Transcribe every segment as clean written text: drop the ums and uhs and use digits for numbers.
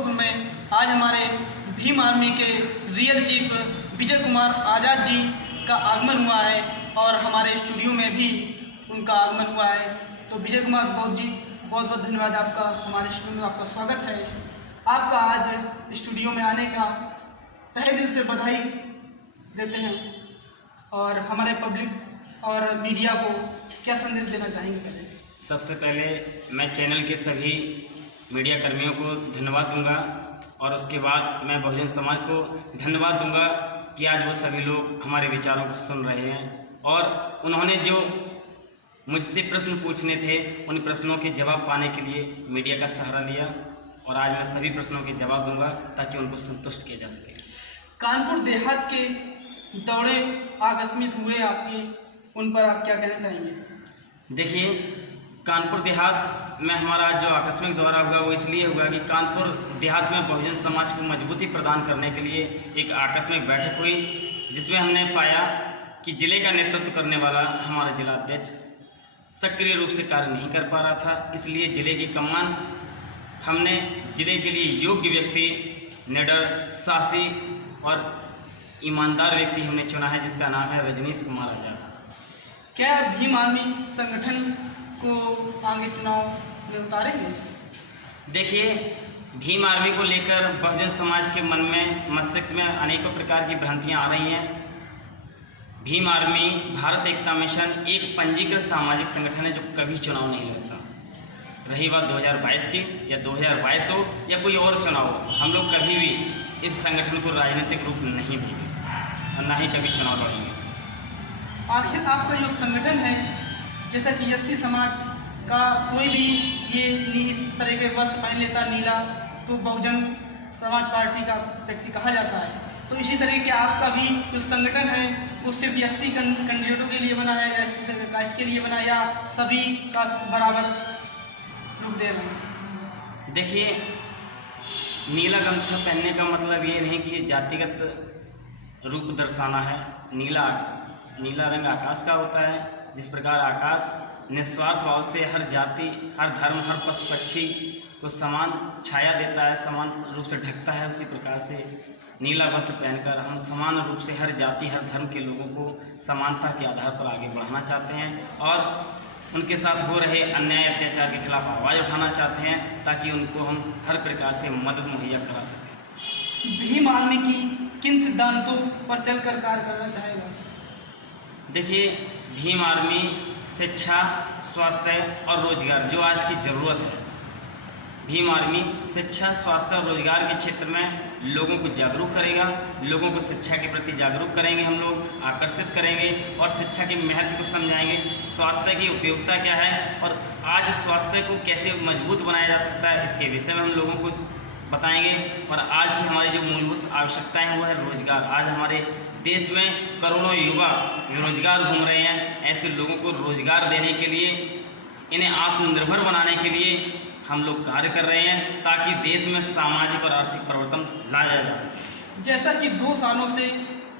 Blog में आज हमारे भीम आर्मी के रियल चीफ विजय कुमार आज़ाद जी का आगमन हुआ है और हमारे स्टूडियो में भी उनका आगमन हुआ है। तो विजय कुमार बहुत बहुत धन्यवाद आपका, हमारे स्टूडियो में आपका स्वागत है। आपका आज स्टूडियो में आने का तहे दिल से बधाई देते हैं और हमारे पब्लिक और मीडिया को क्या संदेश देना चाहेंगे? पहले सबसे पहले मैं चैनल के सभी मीडिया कर्मियों को धन्यवाद दूंगा और उसके बाद मैं बहुजन समाज को धन्यवाद दूंगा कि आज वो सभी लोग हमारे विचारों को सुन रहे हैं और उन्होंने जो मुझसे प्रश्न पूछने थे उन प्रश्नों के जवाब पाने के लिए मीडिया का सहारा लिया और आज मैं सभी प्रश्नों के जवाब दूंगा ताकि उनको संतुष्ट किया जा सके। कानपुर देहात के दौरे आकस्मिक हुए आपके, उन पर आप क्या कहना चाहेंगे? देखिए, कानपुर देहात में हमारा जो आकस्मिक दौरा हुआ वो इसलिए हुआ कि कानपुर देहात में बहुजन समाज को मजबूती प्रदान करने के लिए एक आकस्मिक बैठक हुई जिसमें हमने पाया कि जिले का नेतृत्व करने वाला हमारा जिला अध्यक्ष सक्रिय रूप से कार्य नहीं कर पा रहा था। इसलिए जिले की कमान हमने जिले के लिए योग्य व्यक्ति, निडर, साहसी और ईमानदार व्यक्ति हमने चुना है जिसका नाम है रजनीश कुमार आज़ाद। क्या भीम आर्मी संगठन को आगे चुनाव में उतारेंगे? देखिए, भीम आर्मी को लेकर बहुजन समाज के मन में, मस्तिष्क में अनेकों प्रकार की भ्रांतियां आ रही हैं। भीम आर्मी भारत एकता मिशन एक पंजीकृत सामाजिक संगठन है जो कभी चुनाव नहीं लड़ता। रही बात 2022 की या 2022 हो या कोई और चुनाव हो, हम लोग कभी भी इस संगठन को राजनीतिक रूप नहीं देंगे और ना ही कभी चुनाव लड़ेंगे। आखिर आपका जो संगठन है, जैसा कि एससी समाज का कोई भी ये इस तरह के वस्त्र पहन लेता नीला तो बहुजन समाज पार्टी का व्यक्ति कहा जाता है, तो इसी तरह के आपका भी जो संगठन है वो सिर्फ एससी कैंडिडेटों के लिए बना है या एससी कास्ट के लिए बना है या सभी का बराबर रुख दे रहे हैं? देखिए, नीला गमछा पहनने का मतलब ये नहीं कि जातिगत रूप दर्शाना है। नीला रंग आकाश का होता है। जिस प्रकार आकाश निस्वार्थ भाव से हर जाति, हर धर्म, हर पशु पक्षी को समान छाया देता है, समान रूप से ढकता है, उसी प्रकार से नीला वस्त्र पहनकर हम समान रूप से हर जाति, हर धर्म के लोगों को समानता के आधार पर आगे बढ़ाना चाहते हैं और उनके साथ हो रहे अन्याय अत्याचार के खिलाफ आवाज़ उठाना चाहते हैं ताकि उनको हम हर प्रकार से मदद मुहैया करा सकें। भीम आर्मी की किन सिद्धांतों पर चलकर कार्य करना चाहेगा? देखिए, भीम आर्मी शिक्षा, स्वास्थ्य और रोजगार जो आज की ज़रूरत है, भीम आर्मी शिक्षा, स्वास्थ्य और रोजगार के क्षेत्र में लोगों को जागरूक करेगा। लोगों को शिक्षा के प्रति जागरूक करेंगे, हम लोग आकर्षित करेंगे और शिक्षा के महत्व को समझाएंगे, स्वास्थ्य की उपयोगिता क्या है और आज स्वास्थ्य को कैसे मजबूत बनाया जा सकता है, इसके विषय में हम लोगों को बताएंगे। और आज की हमारी जो मूलभूत आवश्यकताएं हैं वो है रोजगार। आज हमारे देश में करोड़ों युवा बेरोजगार घूम रहे हैं। ऐसे लोगों को रोजगार देने के लिए, इन्हें आत्मनिर्भर बनाने के लिए हम लोग कार्य कर रहे हैं ताकि देश में सामाजिक और आर्थिक परिवर्तन लाया जा सके। जैसा कि 2 सालों से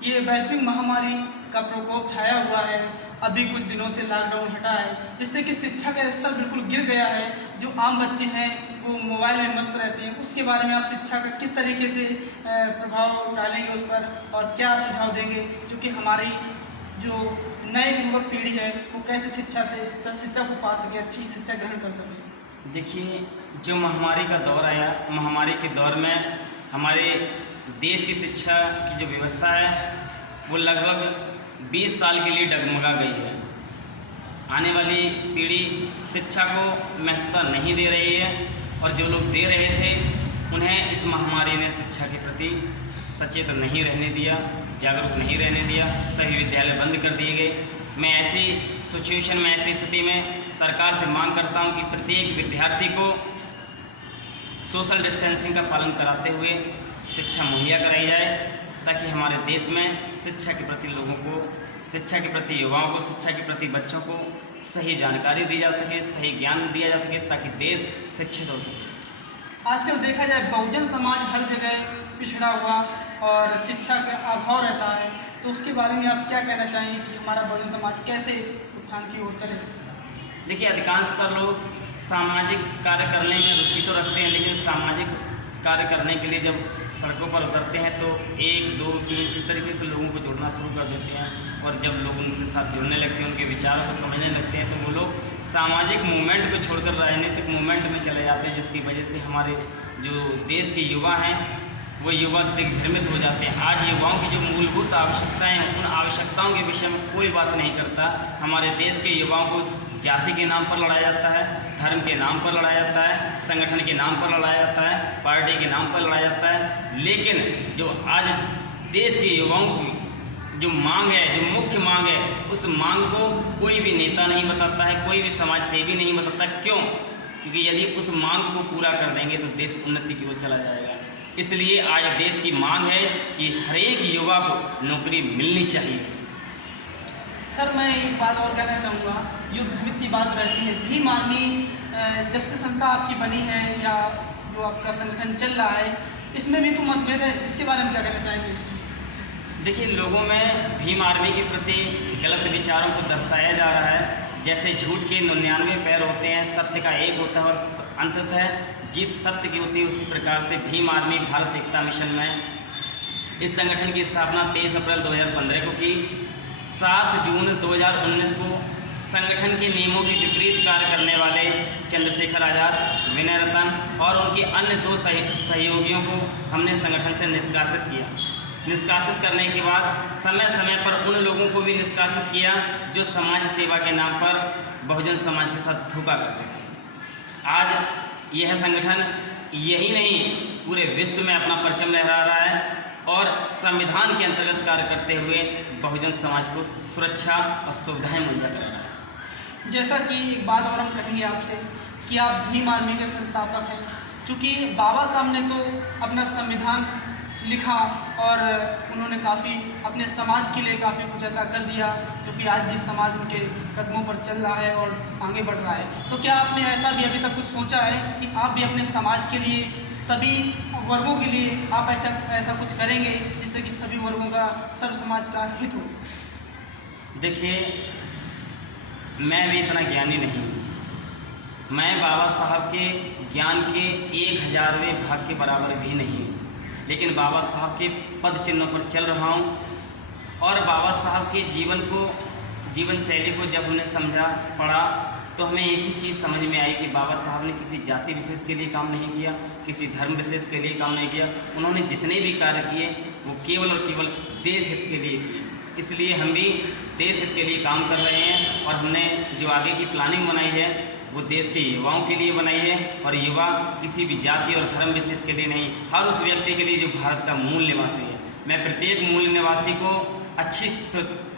ये वैश्विक महामारी का प्रकोप छाया हुआ है, अभी कुछ दिनों से लॉकडाउन हटा है जिससे कि शिक्षा का स्तर बिल्कुल गिर गया है। जो आम बच्चे हैं वो मोबाइल में मस्त रहते हैं, उसके बारे में आप शिक्षा का किस तरीके से प्रभाव डालेंगे उस पर और क्या सुझाव देंगे जो कि हमारी जो नई युवक पीढ़ी है वो कैसे शिक्षा को पा सके, अच्छी शिक्षा ग्रहण कर सके? देखिए, जो महामारी का दौर आया, महामारी के दौर में हमारे देश की शिक्षा की जो व्यवस्था है वो लगभग 20 साल के लिए डगमगा गई है। आने वाली पीढ़ी शिक्षा को महत्वता नहीं दे रही है और जो लोग दे रहे थे उन्हें इस महामारी ने शिक्षा के प्रति सचेत नहीं रहने दिया, जागरूक नहीं रहने दिया। सभी विद्यालय बंद कर दिए गए। मैं ऐसी सिचुएशन में, ऐसी स्थिति में सरकार से मांग करता हूं कि प्रत्येक विद्यार्थी को सोशल डिस्टेंसिंग का पालन कराते हुए शिक्षा मुहैया कराई जाए ताकि हमारे देश में शिक्षा के प्रति लोगों को, शिक्षा के प्रति युवाओं को, शिक्षा के प्रति बच्चों को सही जानकारी दी जा सके, सही ज्ञान दिया जा सके ताकि देश शिक्षित हो सके। आजकल देखा जाए बहुजन समाज हर जगह पिछड़ा हुआ और शिक्षा का अभाव रहता है, तो उसके बारे में आप क्या कहना चाहेंगे कि हमारा बहुजन समाज कैसे उत्थान की ओर चले? देखिए, अधिकांशतः लोग सामाजिक कार्य करने में रुचि तो रखते हैं लेकिन सामाजिक कार्य करने के लिए जब सड़कों पर उतरते हैं तो 1, 2, 3 इस तरीके से लोगों को जोड़ना शुरू कर देते हैं। और जब लोग उनसे साथ जुड़ने लगते हैं, उनके विचारों को समझने लगते हैं, तो वो लोग सामाजिक मूवमेंट को छोड़कर राजनीतिक मूवमेंट में चले जाते हैं, जिसकी वजह से हमारे जो देश के युवा हैं वो युवा दिग्भ्रमित हो जाते हैं। आज युवाओं की जो मूलभूत आवश्यकताएं हैं, उन आवश्यकताओं के विषय में कोई बात नहीं करता। हमारे देश के युवाओं को जाति के नाम पर लड़ाया जाता है, धर्म के नाम पर लड़ाया जाता है, संगठन के नाम पर लड़ाया जाता है, पार्टी के नाम पर लड़ाया जाता है। लेकिन जो आज देश के युवाओं की जो मांग है, जो मुख्य मांग है, उस मांग को कोई भी नेता नहीं बताता है, कोई भी समाज सेवी नहीं बताता। क्यों? क्योंकि यदि उस मांग को पूरा कर देंगे तो देश उन्नति की ओर चला जाएगा। इसलिए आज देश की मांग है कि हर एक युवा को नौकरी मिलनी चाहिए। सर, मैं एक बात और कहना चाहूँगा, जो भ्रमित की बात रहती है, भीम आर्मी जब से संस्था आपकी बनी है या जो आपका संगठन चल रहा है, इसमें भी तो मतभेद है, इसके बारे में क्या कहना चाहेंगे? देखिए, लोगों में भीम आर्मी के प्रति गलत विचारों को दर्शाया जा रहा है। जैसे झूठ के 99 पैर होते हैं, सत्य का एक होता है और अंततः जीत सत्य की होती है, उसी प्रकार से भीम आर्मी भारत एकता मिशन में इस संगठन की स्थापना 23 अप्रैल 2015 को की। 7 जून 2019 को संगठन के नियमों के विपरीत कार्य करने वाले चंद्रशेखर आज़ाद, विनय रतन और उनके अन्य 2 सहयोगियों को हमने संगठन से निष्कासित किया। निष्कासित करने के बाद समय समय पर उन लोगों को भी निष्कासित किया जो समाज सेवा के नाम पर बहुजन समाज के साथ धोखा करते थे। आज यह संगठन यही नहीं, पूरे विश्व में अपना परचम लहरा रहा है और संविधान के अंतर्गत कार्य करते हुए बहुजन समाज को सुरक्षा और सुविधाएं मुहैया करा रहा है। जैसा कि एक बात और हम कहेंगे आपसे कि आप भीम आर्मी के संस्थापक हैं, चूँकि बाबा साहब ने तो अपना संविधान लिखा और उन्होंने काफ़ी अपने समाज के लिए काफ़ी कुछ ऐसा कर दिया जो कि आज भी समाज उनके कदमों पर चल रहा है और आगे बढ़ रहा है। तो क्या आपने ऐसा भी अभी तक कुछ सोचा है कि आप भी अपने समाज के लिए, सभी वर्गों के लिए आप ऐसा कुछ करेंगे जिससे कि सभी वर्गों का, सर्व समाज का हित हो? देखिए, मैं भी इतना ज्ञानी नहीं हूँ। मैं बाबा साहब के ज्ञान के 1000वें भाग के बराबर भी नहीं हूँ, लेकिन बाबा साहब के पद चिन्हों पर चल रहा हूँ। और बाबा साहब के जीवन शैली को जब हमने समझा, पढ़ा, तो हमें एक ही चीज़ समझ में आई कि बाबा साहब ने किसी जाति विशेष के लिए काम नहीं किया, किसी धर्म विशेष के लिए काम नहीं किया। उन्होंने जितने भी कार्य किए वो केवल और केवल देश हित के लिए किए। इसलिए हम भी देश हित के लिए काम कर रहे हैं और हमने जो आगे की प्लानिंग बनाई है वो देश के युवाओं के लिए बनाई है। और युवा किसी भी जाति और धर्म विशेष के लिए नहीं, हर उस व्यक्ति के लिए जो भारत का मूल निवासी है। मैं प्रत्येक मूल निवासी को अच्छी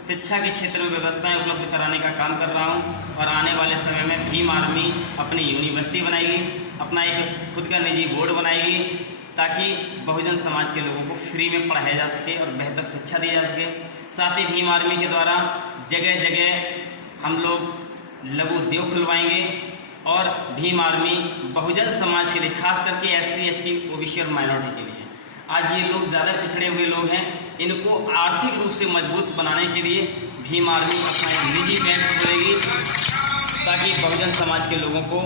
शिक्षा के क्षेत्र में व्यवस्थाएं उपलब्ध कराने का काम कर रहा हूं। और आने वाले समय में भीम आर्मी अपनी यूनिवर्सिटी बनाएगी, अपना एक खुद का निजी बोर्ड बनाएगी, ताकि बहुजन समाज के लोगों को फ्री में पढ़ाया जा सके और बेहतर शिक्षा दी जा सके। साथ ही भीम आर्मी के द्वारा जगह जगह हम लोग लघु उद्योग खुलवाएंगे और भीम आर्मी बहुजन समाज के लिए, खास करके SC, ST, OBC और माइनॉरिटी के लिए, आज ये लोग ज़्यादा पिछड़े हुए लोग हैं, इनको आर्थिक रूप से मजबूत बनाने के लिए भीम आर्मी अपना एक निजी बैंक खोलेगी, ताकि बहुजन समाज के लोगों को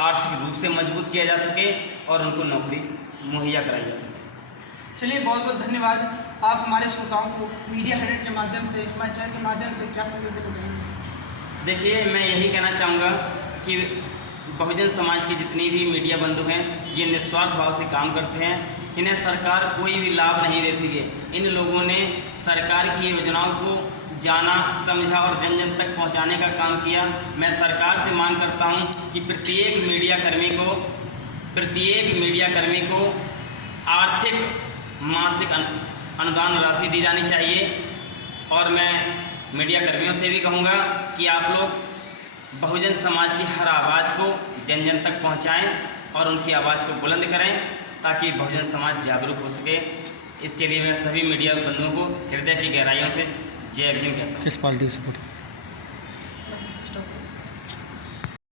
आर्थिक रूप से मजबूत किया जा सके और उनको नौकरी मुहैया कराई जा सके। चलिए, बहुत बहुत धन्यवाद। आप हमारे श्रोताओं को मीडिया हेडेड के माध्यम से, हमारे चैनल के माध्यम से क्या संदेश देना चाहेंगे? देखिए, मैं यही कहना चाहूँगा कि बहुजन समाज की जितनी भी मीडिया बंधु हैं, ये निस्वार्थ भाव से काम करते हैं। इन्हें सरकार कोई भी लाभ नहीं देती है। इन लोगों ने सरकार की योजनाओं को जाना, समझा और जन जन तक पहुंचाने का काम किया। मैं सरकार से मांग करता हूं कि प्रत्येक मीडिया कर्मी को आर्थिक मासिक अनुदान राशि दी जानी चाहिए। और मैं मीडिया कर्मियों से भी कहूँगा कि आप लोग बहुजन समाज की हर आवाज़ को जन जन तक पहुँचाएँ और उनकी आवाज़ को बुलंद करें, ताकि बहुजन समाज जागरूक हो सके। इसके लिए मैं सभी मीडिया बंधुओं को हृदय की गहराइयों से जय भीम कहता हूँ। किस पार्टी से सपोर्ट